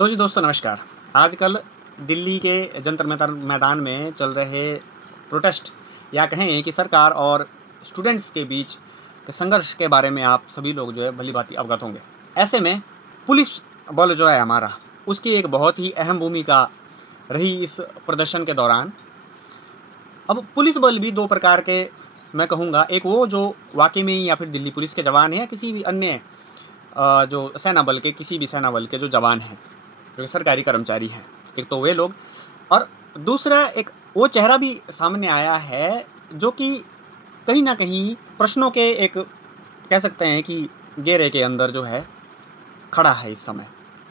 तो जी दोस्तों नमस्कार। आजकल दिल्ली के जंतर मंतर मैदान में चल रहे प्रोटेस्ट या कहें कि सरकार और स्टूडेंट्स के बीच के संघर्ष के बारे में आप सभी लोग जो है भली-भाँति अवगत होंगे। ऐसे में पुलिस बल जो है हमारा, उसकी एक बहुत ही अहम भूमिका रही इस प्रदर्शन के दौरान। अब पुलिस बल भी 2 प्रकार के मैं कहूँगा, एक वो जो वाक़ई में ही या फिर दिल्ली पुलिस के जवान हैं या किसी भी अन्य जो सेना बल के किसी भी सेना बल के जो जवान हैं, जो सरकारी कर्मचारी हैं। एक तो वे लोग और दूसरा एक वो चेहरा भी सामने आया है जो कि कहीं न कहीं प्रश्नों के एक कह सकते हैं कि घेरे के अंदर जो है खड़ा है इस समय।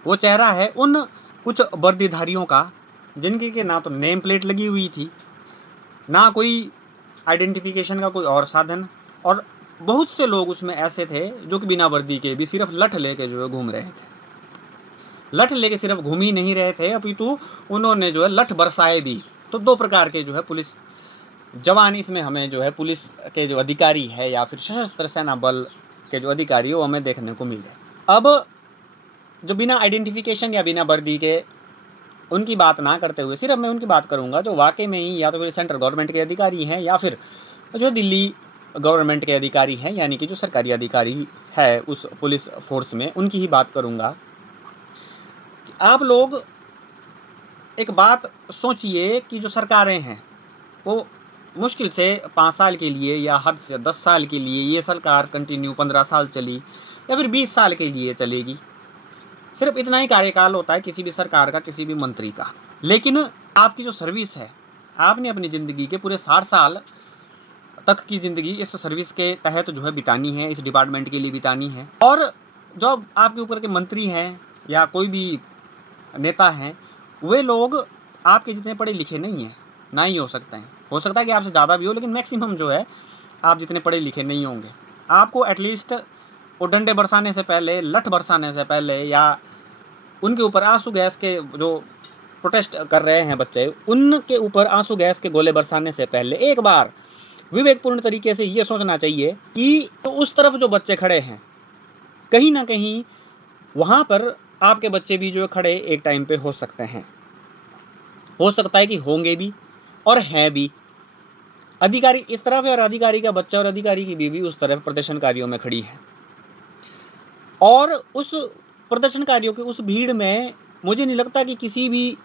वो चेहरा है उन कुछ वर्दीधारियों का जिनकी के ना तो नेम प्लेट लगी हुई थी, ना कोई आइडेंटिफ़िकेशन का कोई और साधन और बहुत से लोग उसमें ऐसे थे जो कि बिना वर्दी के भी सिर्फ़ लठ लेके जो है घूम रहे थे। लठ लेके सिर्फ़ घूम ही नहीं रहे थे, अपितु उन्होंने जो है लठ बरसाए भी। तो 2 प्रकार के जो है पुलिस जवान इसमें हमें जो है पुलिस के जो अधिकारी है या फिर सशस्त्र सेना बल के जो अधिकारी वो हमें देखने को मिले। अब जो बिना आइडेंटिफ़िकेशन या बिना वर्दी के उनकी बात ना करते हुए सिर्फ़ मैं उनकी बात करूँगा जो वाक़ई में ही या तो फिर सेंट्रल गवर्नमेंट के अधिकारी हैं या फिर जो दिल्ली गवर्नमेंट के अधिकारी हैं, यानी कि जो सरकारी अधिकारी है उस पुलिस फ़ोर्स में, उनकी ही बात करूँगा। आप लोग एक बात सोचिए कि जो सरकारें हैं, वो मुश्किल से 5 साल के लिए या हद से 10 साल के लिए ये सरकार कंटिन्यू 15 साल चली या फिर 20 साल के लिए चलेगी। सिर्फ़ इतना ही कार्यकाल होता है किसी भी सरकार का, किसी भी मंत्री का। लेकिन आपकी जो सर्विस है, आपने अपनी ज़िंदगी के पूरे 60 साल तक की ज़िंदगी इस सर्विस के तहत जो है बितानी है, इस डिपार्टमेंट के लिए बितानी है। और जो आपके ऊपर के मंत्री हैं या कोई भी नेता हैं, वे लोग आपके जितने पढ़े लिखे नहीं हैं, ना ही हो सकते हैं। हो सकता है कि आपसे ज़्यादा भी हो, लेकिन मैक्सिमम जो है आप जितने पढ़े लिखे नहीं होंगे। आपको एटलीस्ट वो डंडे बरसाने से पहले, लठ बरसाने से पहले या उनके ऊपर आंसू गैस के जो प्रोटेस्ट कर रहे हैं बच्चे, उनके ऊपर आंसू गैस के गोले बरसाने से पहले एक बार विवेकपूर्ण तरीके से ये सोचना चाहिए कि तो उस तरफ जो बच्चे खड़े हैं, कहीं न कहीं वहाँ पर आपके बच्चे भी जो खड़े एक टाइम पे हो सकते हैं। हो सकता है कि होंगे भी और हैं भी। अधिकारी इस तरफ है और अधिकारी का बच्चा और अधिकारी की बीवी उस तरफ प्रदर्शनकारियों में खड़ी है। और उस प्रदर्शनकारियों की उस भीड़ में मुझे नहीं लगता कि किसी भी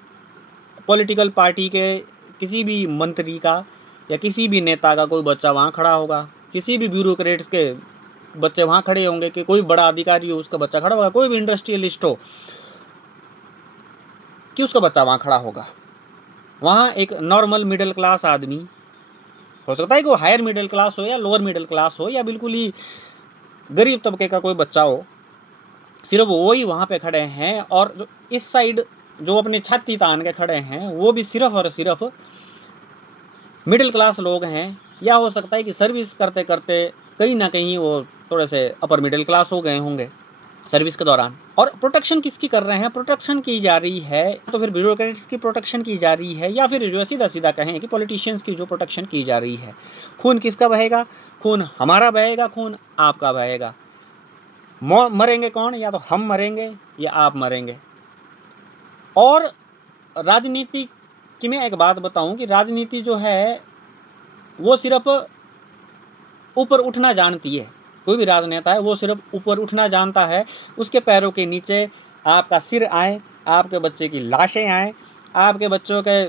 पॉलिटिकल पार्टी के, किसी भी मंत्री का या किसी भी नेता का कोई बच्चा वहाँ खड़ा होगा। किसी भी ब्यूरोक्रेट्स के बच्चे वहाँ खड़े होंगे कि कोई बड़ा अधिकारी हो उसका बच्चा खड़ा होगा, कोई भी इंडस्ट्रियलिस्ट हो कि उसका बच्चा वहाँ खड़ा होगा। वहाँ एक नॉर्मल मिडिल क्लास आदमी, हो सकता है कि वो हायर मिडिल क्लास हो या लोअर मिडिल क्लास हो या बिल्कुल ही गरीब तबके का कोई बच्चा हो, सिर्फ वो ही वहाँ पे खड़े हैं। और जो इस साइड जो अपनी छाती तान के खड़े हैं, वो भी सिर्फ और सिर्फ मिडिल क्लास लोग हैं, या हो सकता है कि सर्विस करते करते कहीं ना कहीं वो थोड़े से अपर मिडिल क्लास हो गए होंगे सर्विस के दौरान। और प्रोटेक्शन किसकी कर रहे हैं? प्रोटेक्शन की जा रही है तो फिर ब्यूरोक्रेट्स की प्रोटेक्शन की जा रही है, या फिर जो सीधा सीधा कहें कि पॉलिटिशियंस की जो प्रोटेक्शन की जा रही है। खून किसका बहेगा? खून हमारा बहेगा, खून आपका बहेगा। मरेंगे कौन? या तो हम मरेंगे या आप मरेंगे। और राजनीति की मैं एक बात बताऊं कि राजनीति जो है वो सिर्फ ऊपर उठना जानती है। कोई भी राजनेता है वो सिर्फ ऊपर उठना जानता है। उसके पैरों के नीचे आपका सिर आए, आपके बच्चे की लाशें आए, आपके बच्चों के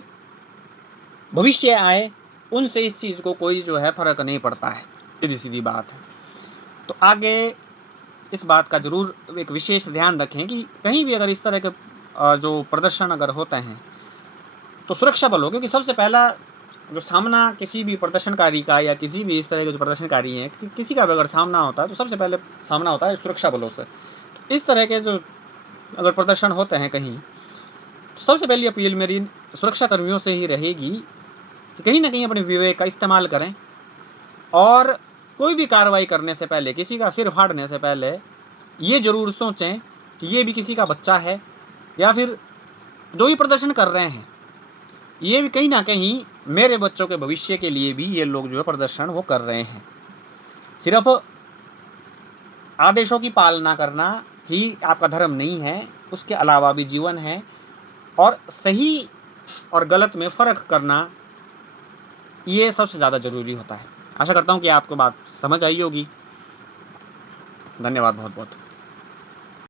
भविष्य आए, उनसे इस चीज़ को कोई जो है फ़र्क नहीं पड़ता है। सीधी सीधी बात है। तो आगे इस बात का ज़रूर एक विशेष ध्यान रखें कि कहीं भी अगर इस तरह के जो प्रदर्शन अगर होते हैं तो सुरक्षा बलों, क्योंकि सबसे पहला जो सामना किसी भी प्रदर्शनकारी का या किसी भी इस तरह के जो प्रदर्शनकारी हैं, किसी का भी अगर सामना होता है तो सबसे पहले सामना होता है सुरक्षा बलों से। तो इस तरह के जो अगर प्रदर्शन होते हैं कहीं, तो सबसे पहली अपील मेरी सुरक्षा कर्मियों से ही रहेगी कि कहीं ना कहीं अपने विवेक का इस्तेमाल करें और कोई भी कार्रवाई करने से पहले, किसी का सिर फाड़ने से पहले ये ज़रूर सोचें कि ये भी किसी का बच्चा है, या फिर जो भी प्रदर्शन कर रहे हैं ये भी कहीं ना कहीं मेरे बच्चों के भविष्य के लिए भी ये लोग जो है प्रदर्शन वो कर रहे हैं। सिर्फ आदेशों की पालना करना ही आपका धर्म नहीं है, उसके अलावा भी जीवन है और सही और गलत में फ़र्क करना ये सबसे ज़्यादा ज़रूरी होता है। आशा करता हूँ कि आपको बात समझ आई होगी। धन्यवाद बहुत-बहुत।